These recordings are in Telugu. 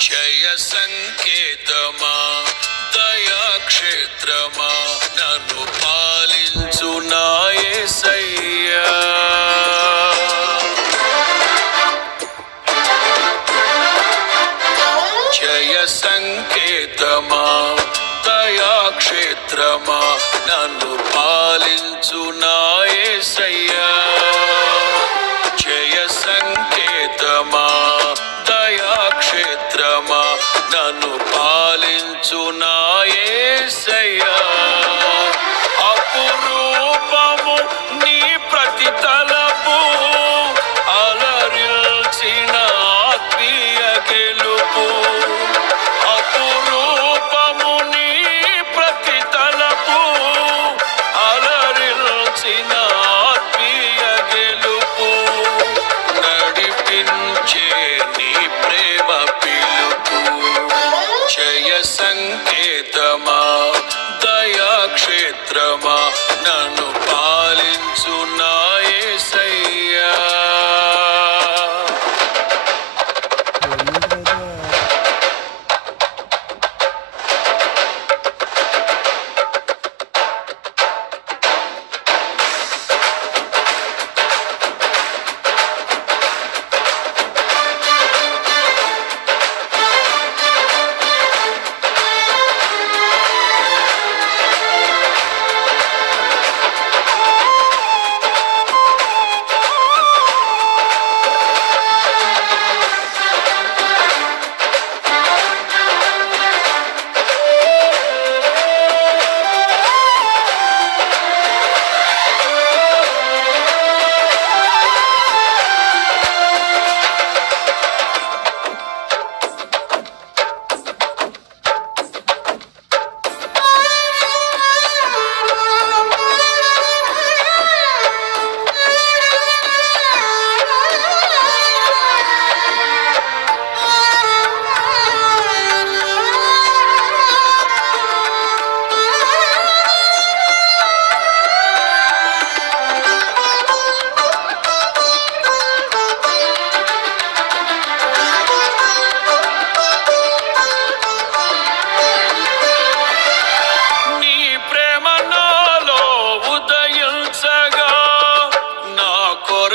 జయ సంకేతమా దయాక్షేత్రమా నన్ను పాలించు నాయసయ్యా జయ సంకేతమా దయాక్షేత్రమా నన్ను పాలించు నాయసయ్యా పాలించునా?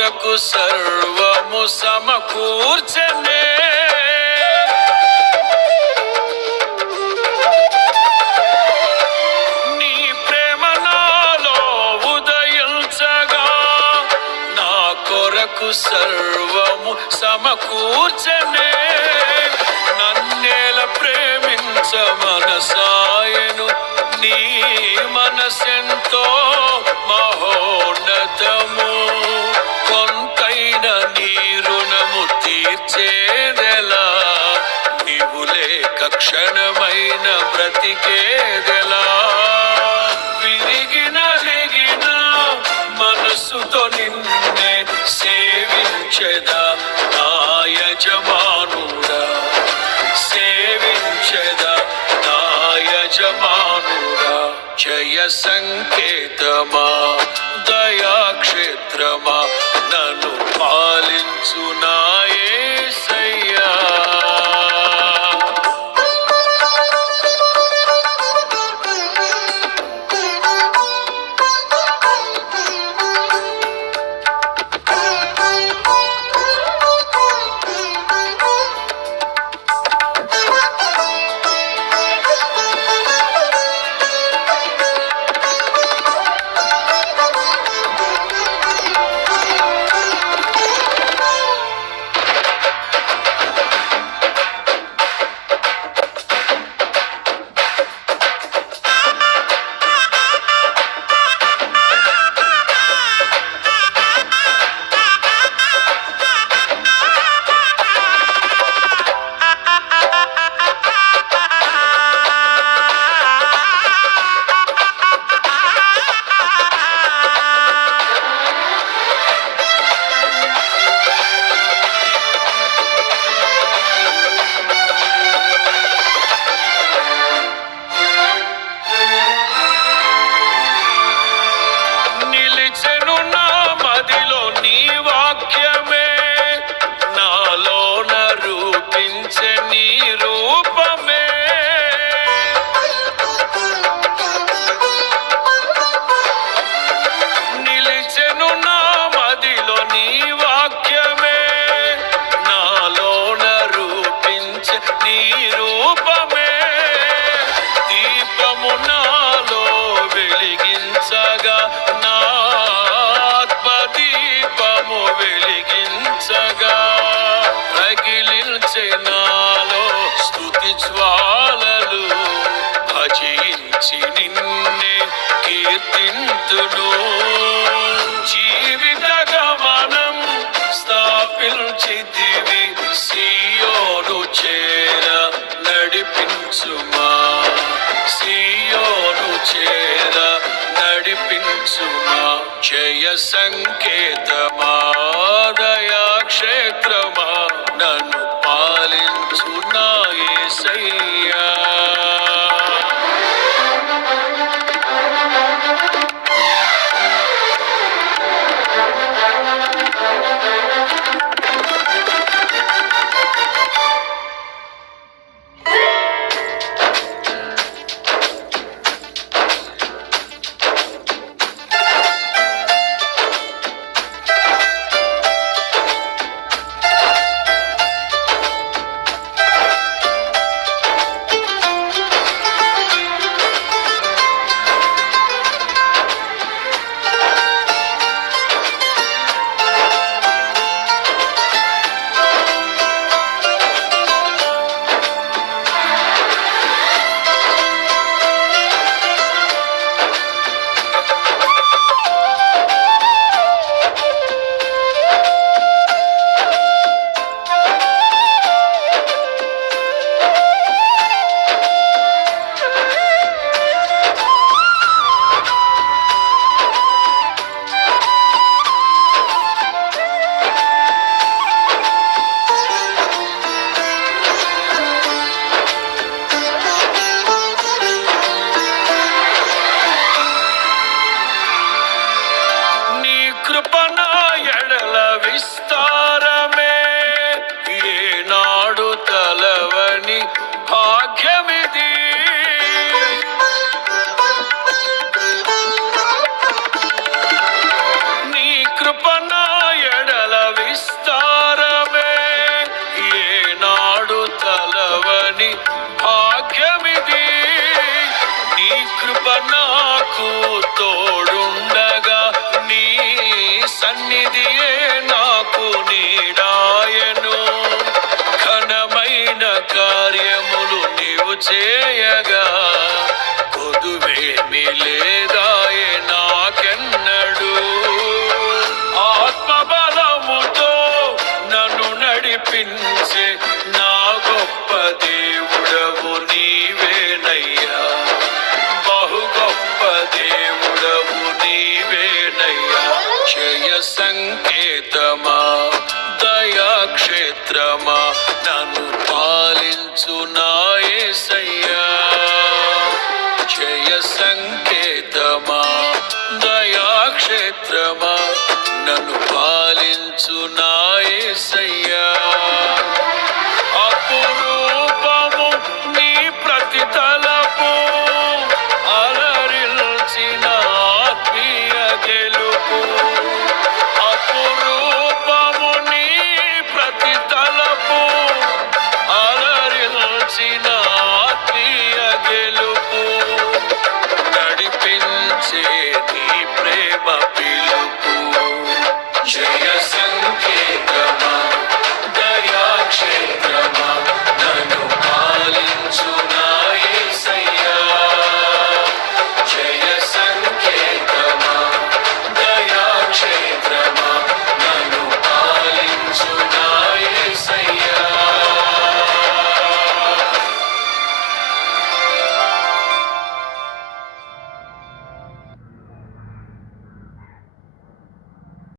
కొరకు సర్వము సమకూర్చనే. నీ ప్రేమ నా కొరకు సర్వము సమకూర్చనే. నన్నేల ప్రేమించ మనసాయను నీ మనసెంత క్షణమైన బ్రతికేదెలా విరిగిన విరిగిన మనస్సుతో నిన్నే సేవించదా నా యజమానుడా. సేవించదా నా యజమానుడా. జయ సంకేతమా దయాక్షేత్రమా నను కీర్తింతును జీవిత గమనం స్థాపించితివి. సియోను చేర నడిపించుమా. సియోను చేర నడిపించుమా. జయ సంకేతమా. దయా క్షేత్రమా నన్ను పాలించు నా నీ విస్తారమే. ఏనాడు తలవని భాగ్యమిది. నీ కృప నాకు తోడుండగా నీ సన్నిధియే నాకు నీడాయను. ఘనమైన కార్యములు నీవు చేయగా కొదువేమి లేదాయే కాచునాయే సయ్య